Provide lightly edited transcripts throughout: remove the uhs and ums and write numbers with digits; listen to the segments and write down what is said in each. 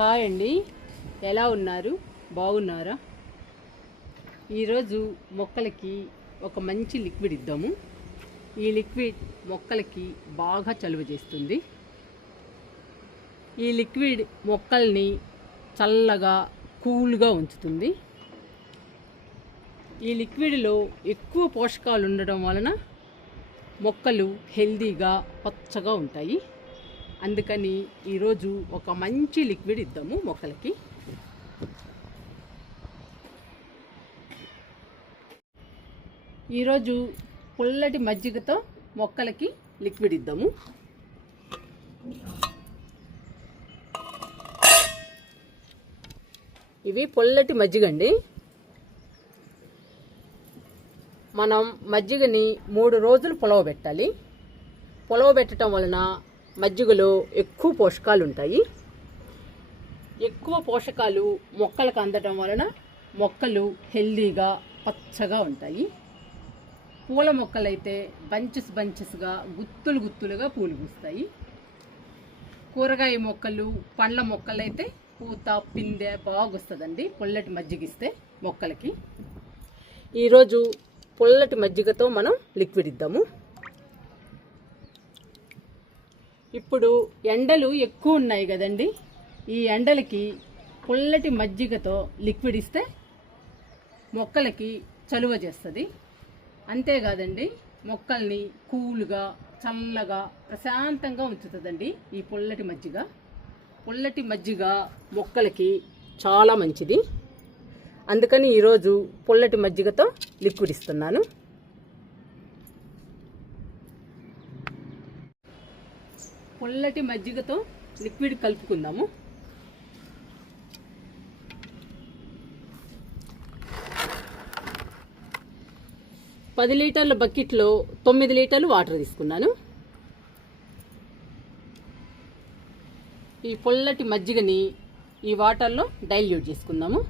Hi అండి, ఎలా ఉన్నారు? బాగున్నారా? ఈరోజు మొక్కలకి ఒక మంచి లిక్విడ్ ఇద్దాము. ఈ లిక్విడ్ మొక్కలకి బాగా చలువ చేస్తుంది. ఈ లిక్విడ్ మొక్కల్ని చల్లగా కూల్గా ఉంచుతుంది. ఈ లిక్విడ్లో ఎక్కువ పోషకాలు ఉండడం వలన మొక్కలు హెల్దీగా పచ్చగా ఉంటాయి. అందుకని ఈరోజు ఒక మంచి లిక్విడ్ ఇద్దాము మొక్కలకి. ఈరోజు పుల్లటి మజ్జిగతో మొక్కలకి లిక్విడ్ ఇద్దాము. ఇవి పుల్లటి మజ్జిగ అండి. మనం మజ్జిగని 3 రోజులు పులవబెట్టాలి. పులవబెట్టడం వలన మజ్జిగలో ఎక్కువ పోషకాలు ఉంటాయి. ఎక్కువ పోషకాలు మొక్కలకు అందడం వలన మొక్కలు హెల్దీగా పచ్చగా ఉంటాయి. పూల మొక్కలైతే బంచెస్గా గుత్తులుగా పూలు పూస్తాయి. కూరగాయ మొక్కలు, పండ్ల మొక్కలైతే పూత పిందె బాగొస్తుందండి పుల్లటి మజ్జిగిస్తే మొక్కలకి. ఈరోజు పుల్లటి మజ్జిగతో మనం లిక్విడ్ ఇద్దాము. ఇప్పుడు ఎండలు ఎక్కువ ఉన్నాయి కదండి. ఈ ఎండలకి పుల్లటి మజ్జిగతో లిక్విడ్ ఇస్తే మొక్కలకి చలువ చేస్తుంది. అంతేకాదండి, మొక్కల్ని కూల్గా చల్లగా ప్రశాంతంగా ఉంచుతుందండి ఈ పుల్లటి మజ్జిగ. పుల్లటి మజ్జిగ మొక్కలకి చాలా మంచిది. అందుకని ఈరోజు పుల్లటి మజ్జిగతో లిక్విడ్ ఇస్తున్నాను. పుల్లటి మజ్జిగతో లిక్విడ్ కలుపుకుందాము. పది లీటర్ల బకెట్లో 9 లీటర్లు వాటర్ తీసుకున్నాను. ఈ పుల్లటి మజ్జిగని ఈ వాటర్లో డైల్యూట్ చేసుకుందాము.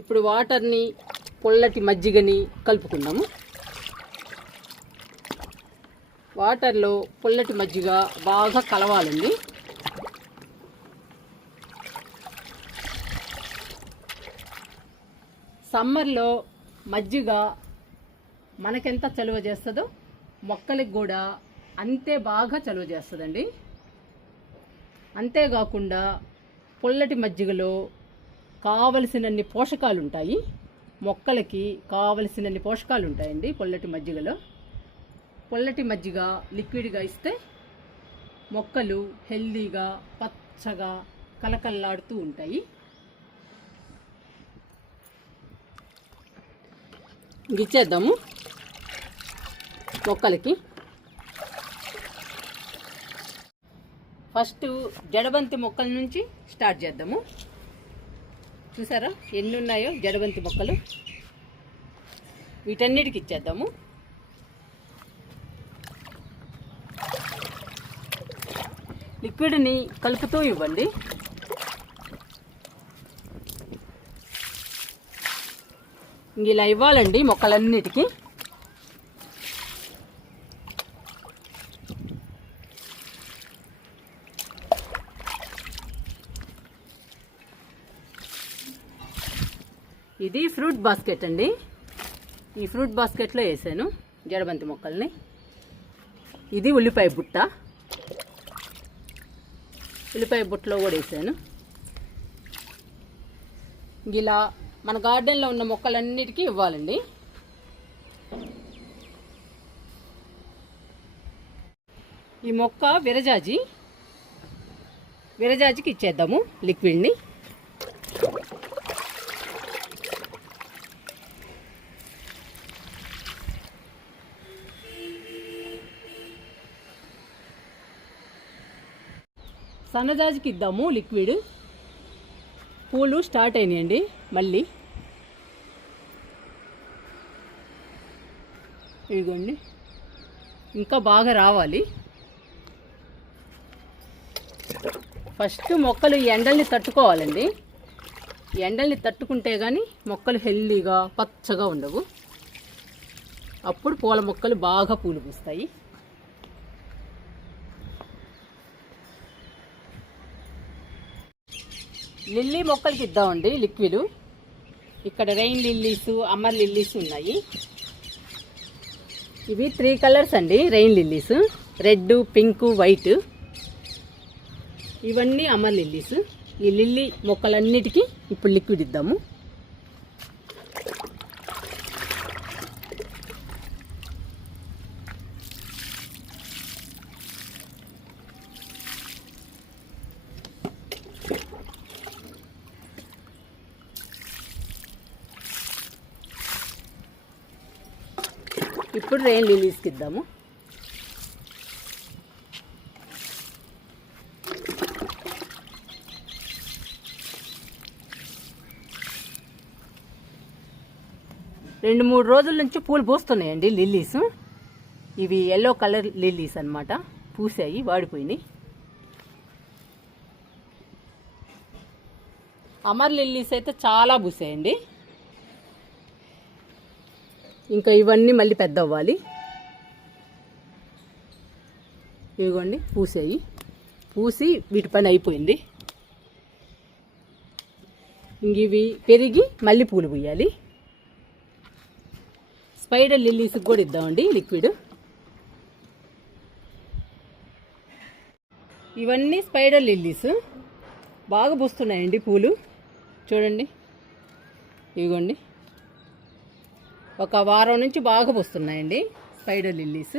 ఇప్పుడు వాటర్ని పుల్లటి మజ్జిగని కలుపుకుందాము. వాటర్లో పుల్లటి మజ్జిగ బాగా కలవాలండి. సమ్మర్లో మజ్జిగ మనకెంత చలువ చేస్తుందో మొక్కలకు కూడా అంతే బాగా చలువ చేస్తుందండి. అంతేకాకుండా పుల్లటి మజ్జిగలో కావలసినన్ని పోషకాలు ఉంటాయి. మొక్కలకి కావలసినన్ని పోషకాలు ఉంటాయండి పుల్లటి మజ్జిగలో. పుల్లటి మజ్జిగ లిక్విడ్గా ఇస్తే మొక్కలు హెల్దీగా పచ్చగా కలకల్లాడుతూ ఉంటాయి. ఇచ్చేద్దాము మొక్కలకి. ఫస్ట్ జడబంతి మొక్కల నుంచి స్టార్ట్ చేద్దాము. చూసారా ఎన్ని ఉన్నాయో జడబంతి మొక్కలు. వీటన్నిటికి ఇచ్చేద్దాము. లిక్విడ్ని కలుపుతూ ఇవ్వండి. ఇలా ఇవ్వాలండి మొక్కలన్నిటికీ. ఇది ఫ్రూట్ బాస్కెట్ అండి. ఈ ఫ్రూట్ బాస్కెట్లో వేసాను జడబంతి మొక్కల్ని. ఇది ఉల్లిపాయ బుట్ట. ఉల్లిపాయ బుట్టలో కూడా వేసాను. ఇలా మన గార్డెన్లో ఉన్న మొక్కలన్నిటికీ ఇవ్వాలండి. ఈ మొక్క విరజాజికి ఇచ్చేద్దాము లిక్విడ్ని. సన్నజాజికి ఇద్దాము లిక్విడ్. పూలు స్టార్ట్ అయినాయండి మళ్ళీ. ఇదిగోండి, ఇంకా బాగా రావాలి. ఫస్ట్ మొక్కలు ఈ ఎండల్ని తట్టుకోవాలండి. ఈ ఎండల్ని తట్టుకుంటే కానీ మొక్కలు హెల్దీగా పచ్చగా ఉండవు. అప్పుడు పూల మొక్కలు బాగా పూలు పూస్తాయి. లిల్లీ మొక్కలకి ఇద్దామండి లిక్విడ్. ఇక్కడ రెయిన్ లిల్లీస్, అమర్ లిల్లీస్ ఉన్నాయి. ఇవి 3 కలర్స్ అండి rain lilies, red, pink, white. ఇవన్నీ అమర్ లిల్లీస్. ఈ లిల్లీ మొక్కలన్నిటికీ ఇప్పుడు లిక్విడ్ ఇద్దాము. ఇప్పుడు రెయిన్ లిల్లీస్కి ఇద్దాము. రెండు మూడు రోజుల నుంచి పూలు పూస్తున్నాయండి లిల్లీస్. ఇవి ఎల్లో కలర్ లిల్లీస్ అన్నమాట. పూసాయి, వాడిపోయినాయి. అమర్ లిల్లీస్ అయితే చాలా పూసాయండి. ఇంకా ఇవన్నీ మళ్ళీ పెద్ద అవ్వాలి. ఇదిగోండి పూసాయి, పూసి వీటి పని అయిపోయింది. ఇంక ఇవి పెరిగి మళ్ళీ పూలు పూయాలి. స్పైడర్ లిల్లీస్కి కూడా ఇద్దామండి లిక్విడ్. ఇవన్నీ స్పైడర్ లిల్లీస్ బాగా పూస్తున్నాయండి పూలు. చూడండి, ఇదిగోండి ఒక వారం నుంచి బాగా పూస్తున్నాయండి స్పైడర్ లిల్లీస్.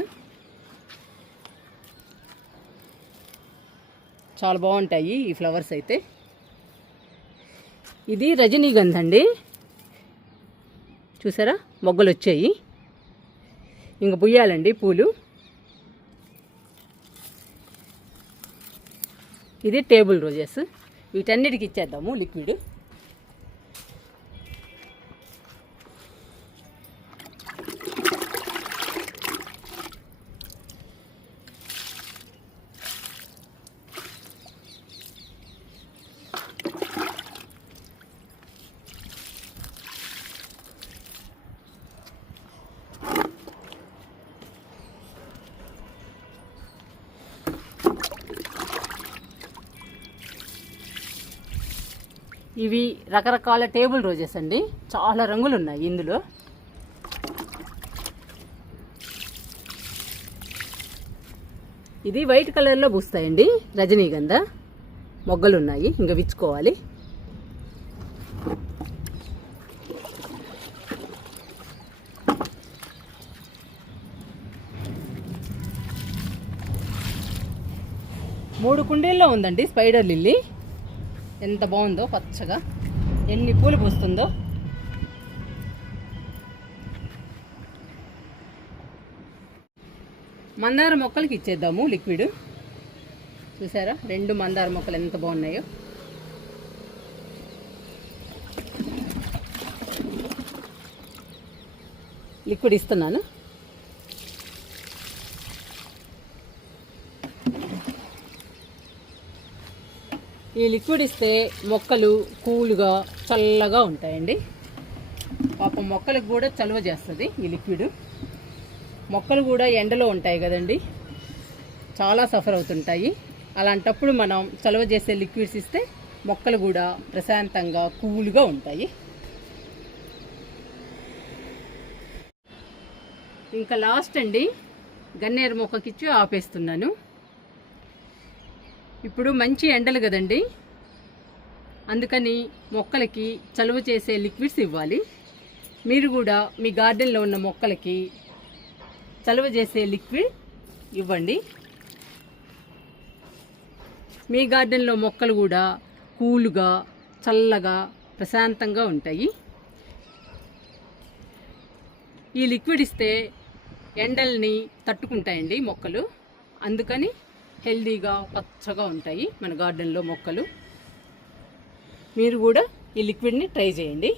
చాలా బాగుంటాయి ఈ ఫ్లవర్స్ అయితే. ఇది రజనీగంధ అండి. చూసారా మొగ్గలు వచ్చాయి. ఇంక పుయ్యాలండి పూలు. ఇది టేబుల్ రోజెస్. వీటన్నిటికి ఇచ్చేద్దాము లిక్విడ్. ఇవి రకరకాల టేబుల్ రోజెస్ అండి. చాలా రంగులు ఉన్నాయి ఇందులో. ఇది వైట్ కలర్లో పూస్తాయండి రజనీగంధ. మొగ్గలు ఉన్నాయి, ఇంకా విచ్చుకోవాలి. మూడు కుండీల్లో ఉందండి స్పైడర్ లిల్లీ. ఎంత బాగుందో పచ్చగా, ఎన్ని పూలు పూస్తుందో. మందార మొక్కలకి ఇచ్చేద్దాము లిక్విడ్. చూసారా 2 మందార మొక్కలు ఎంత బాగున్నాయో. లిక్విడ్ ఇస్తున్నాను. ఈ లిక్విడ్ ఇస్తే మొక్కలు కూల్గా చల్లగా ఉంటాయండి. పాపం మొక్కలకు కూడా చలువ చేస్తుంది ఈ లిక్విడ్. మొక్కలు కూడా ఎండలో ఉంటాయి కదండి, చాలా సఫర్ అవుతుంటాయి. అలాంటప్పుడు మనం చలువ చేసే లిక్విడ్స్ ఇస్తే మొక్కలు కూడా ప్రశాంతంగా కూల్గా ఉంటాయి. ఇంకా లాస్ట్ అండి గన్నేరు మొక్కకిచ్చి ఆపేస్తున్నాను. ఇప్పుడు మంచి ఎండలు కదండి, అందుకని మొక్కలకి చలువ చేసే లిక్విడ్స్ ఇవ్వాలి. మీరు కూడా మీ గార్డెన్లో ఉన్న మొక్కలకి చలువ చేసే లిక్విడ్ ఇవ్వండి. మీ గార్డెన్లో మొక్కలు కూడా కూల్గా చల్లగా ప్రశాంతంగా ఉంటాయి. ఈ లిక్విడ్ ఇస్తే ఎండల్ని తట్టుకుంటాయండి మొక్కలు. అందుకని హెల్దీగా పచ్చగా ఉంటాయి మన గార్డెన్లో మొక్కలు. మీరు కూడా ఈ లిక్విడ్ని ట్రై చేయండి.